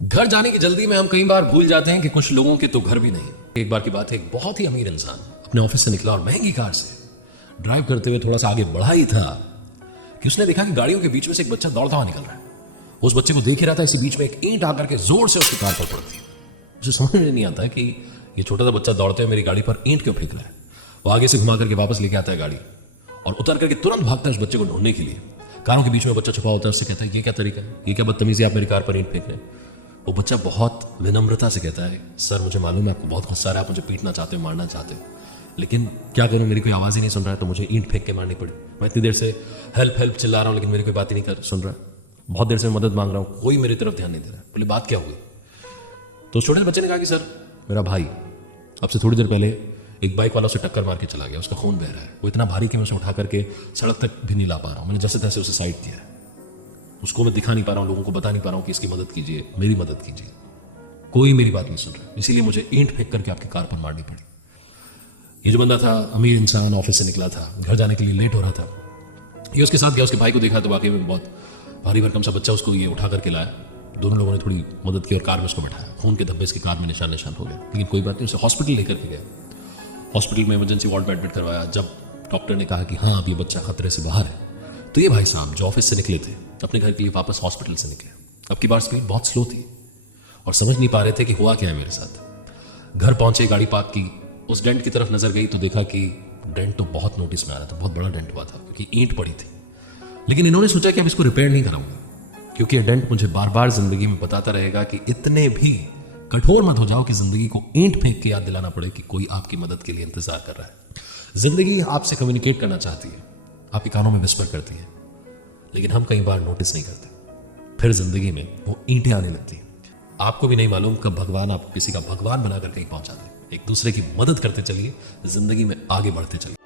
घर जाने की जल्दी में हम कई बार भूल जाते हैं कि कुछ लोगों के तो घर भी नहीं। एक बार की बात है, एक बहुत ही अमीर इंसान अपने ऑफिस से निकला और महंगी कार से ड्राइव करते हुए थोड़ा सा आगे बढ़ा ही था कि उसने देखा कि गाड़ियों के बीच में से एक बच्चा दौड़ता हुआ निकल रहा है। उस बच्चे को देख ही रहा था, इसी बीच में एक ईंट आकर के जोर से उसकी कार पर पड़ती है। उसे समझ में नहीं आता कि ये छोटा सा बच्चा दौड़ते हुए मेरी गाड़ी पर ईंट क्यों फेंक रहा है। वो आगे से घुमा करके वापस लेके आता है गाड़ी और उतर करके तुरंत भागता है उस बच्चे को ढूंढने के लिए। कारों के बीच में बच्चा छुपा होता है, उससे कहता है ये क्या तरीका है, ये क्या बदतमीजी, आप मेरी कार पर ईंट फेंक रहे हैं। वो बच्चा बहुत विनम्रता से कहता है, सर मुझे मालूम है आपको बहुत गुस्सा है, आप मुझे पीटना चाहते हो, मारना चाहते हो, लेकिन क्या करूं, मेरी कोई आवाज़ ही नहीं सुन रहा है, तो मुझे ईंट फेंक के मारनी पड़ी। मैं इतनी देर से हेल्प हेल्प चिल्ला रहा हूं, लेकिन मेरी कोई बात ही नहीं सुन रहा है। बहुत देर से मदद मांग रहा हूं, कोई मेरी तरफ ध्यान नहीं दे रहा है। बोले बात क्या हुई? तो छोटे बच्चे ने कहा कि सर मेरा भाई अब से थोड़ी देर पहले एक बाइक वाला उसे टक्कर मार के चला गया, उसका खून बह रहा है, वो इतना भारी कि मैं उसे उठा करके सड़क तक भी नहीं ला पा रहा हूँ। मैंने जैसे तैसे उसे साइड किया है, उसको मैं दिखा नहीं पा रहा हूँ, लोगों को बता नहीं पा रहा हूँ कि इसकी मदद कीजिए, मेरी मदद कीजिए। कोई मेरी बात नहीं सुन रहा, इसीलिए मुझे ईंट फेंक करके आपकी कार पर मारनी पड़ी। ये जो बंदा था, अमीर इंसान, ऑफिस से निकला था, घर जाने के लिए लेट हो रहा था। ये उसके साथ गया, उसके भाई को देखा तो वाकई में बहुत भारी भरकम सा बच्चा, उसको ये उठा करके लाया। दोनों लोगों ने थोड़ी मदद की और कार में उसको बैठाया। खून के धब्बे इसकी कार में निशान निशान हो गए, लेकिन कोई बात नहीं, उसे हॉस्पिटल लेकर के गए। हॉस्पिटल में इमरजेंसी वार्ड में एडमिट करवाया। जब डॉक्टर ने कहा कि हाँ अब ये बच्चा खतरे से बाहर है, तो ये भाई साहब जो ऑफिस से निकले थे अपने घर के लिए वापस हॉस्पिटल से निकले। अब की बार स्पीड बहुत स्लो थी और समझ नहीं पा रहे थे कि हुआ क्या है मेरे साथ। घर पहुंचे, गाड़ी पार्क की, उस डेंट की तरफ नजर गई तो देखा कि डेंट तो बहुत नोटिस में आ रहा था, बहुत बड़ा डेंट हुआ था क्योंकि ईंट पड़ी थी। लेकिन इन्होंने सोचा कि अब इसको रिपेयर नहीं कराऊंगा, क्योंकि ये डेंट मुझे बार बार जिंदगी में बताता रहेगा कि इतने भी कठोर मत हो जाओ कि जिंदगी को ईंट फेंक के याद दिलाना पड़े कि कोई आपकी मदद के लिए इंतजार कर रहा है। जिंदगी आपसे कम्युनिकेट करना चाहती है, आपके कानों में विस्पर करती है, लेकिन हम कई बार नोटिस नहीं करते। फिर जिंदगी में वो ईंटें आने लगती हैं। आपको भी नहीं मालूम कब भगवान आपको किसी का भगवान बनाकर कहीं पहुंचा दे। एक दूसरे की मदद करते चलिए, जिंदगी में आगे बढ़ते चलिए।